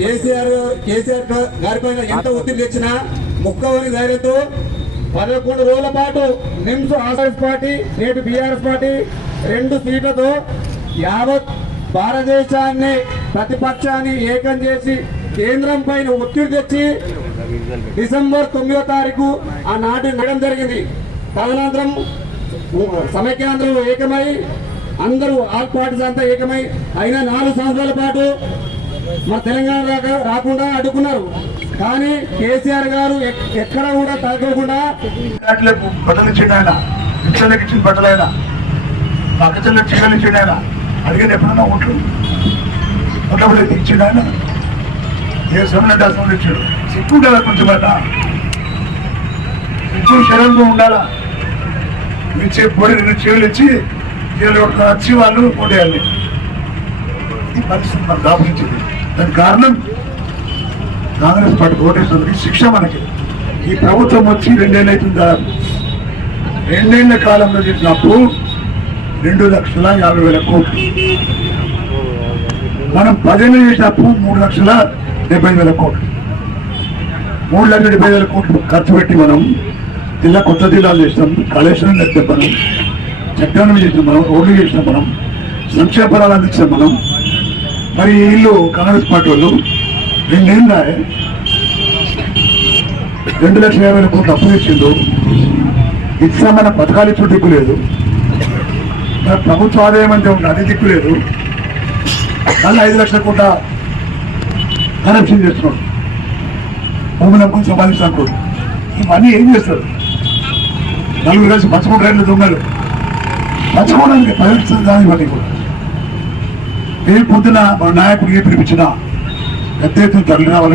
కేసీఆర్ కేసీఆర్ గారి పైన ఎంత ఒత్తిడి తెచ్చినా ముక్కవని ధైర్యంతో పదకొండు రోజుల పాటు నిమ్స్ ఆర్ఎస్ పార్టీ నేటి బీఆర్ఎస్ పార్టీ రెండు సీట్లతో యావత్ భారతదేశాన్ని ప్రతిపక్షాన్ని ఏకం చేసి కేంద్రం పైన ఒత్తిడి తెచ్చి డిసెంబర్ తొమ్మిదో తారీఖు ఆనాటి నడడం జరిగింది. తదనంతరం సమైక్యాంధ్రులు ఏకమై అందరూ ఆల్ పార్టీస్ అంతా ఏకమై అయినా నాలుగు సంవత్సరాల పాటు మన తెలంగాణ దాకా రాకుండా అడ్డుకున్నారు. కానీ కేసీఆర్ గారు ఎక్కడ కూడా తగ్గకుండా బట్టలు ఇచ్చిండు ఆయన. ఇచ్చలకి ఇచ్చిన బట్టలు ఆయన. పక్క చెల్లె చీరలు ఇచ్చిండు ఆయన. అడిగిన ఎప్పుడన్నా ఓట్లు ఓట్ల ఇచ్చిండు ఆయన. ఏ సమయంలో ఆ ఇచ్చాడు. సిగ్గు కదా కొంచెం బట్ట సిగ్గు శరంగా ఉండాలా? ఇచ్చే పొడి రెండు చెవులు ఇచ్చి వచ్చి వాళ్ళు ఓటేయాలి. ఈ పరిస్థితి మనకు దాపించింది దానికి కారణం కాంగ్రెస్ పార్టీ ఓటేసినందుకు శిక్ష మనకి. ఈ ప్రభుత్వం వచ్చి రెండేళ్ళు అవుతుందా రెండేళ్ళ కాలంలో చేసిన అప్పు రెండు లక్షల యాభై వేల కోట్లు. మనం పదేళ్ళు చేసిన అప్పు మూడు లక్షల డెబ్బై వేల కోట్లు. మూడు లక్షల డెబ్బై వేల కోట్లు ఖర్చు పెట్టి మనం జిల్లా కొత్త జిల్లాలు చేసినాం కాళేశ్వరం కట్టాం మనం. చట్టాన్ని చేసినాం మనం. రోడ్లు చేసినాం మనం. సంక్షేమ ఫలాలు అందించాం మనం. మరి వీళ్ళు కాంగ్రెస్ పార్టీ వాళ్ళు రెండేళ్ళ రెండు లక్షల యాభై వేల కోట్లు అప్పు తెచ్చిండు ఇచ్చామన్న పథకాలు ఇచ్చు దిక్కు లేదు. మన ప్రభుత్వ ఆదాయం అంటే ఉంది అది దిక్కు లేదు. మళ్ళీ ఐదు లక్షల కోట్ల కరప్షన్ చేస్తున్నాడు. భూమి నమ్ముకుని సంపాదించినప్పుడు ఇవన్నీ ఏం చేస్తారు? నలుగురు కలిసి పంచకుండా రైట్లు దొంగలు పంచుకోవడానికి ప్రయత్నిస్తుంది కానీ ఇవన్నీ కూడా రేపు పొద్దున మన నాయకుడికి పిలిపించిన పెద్ద ఎత్తున తరలి రావాలని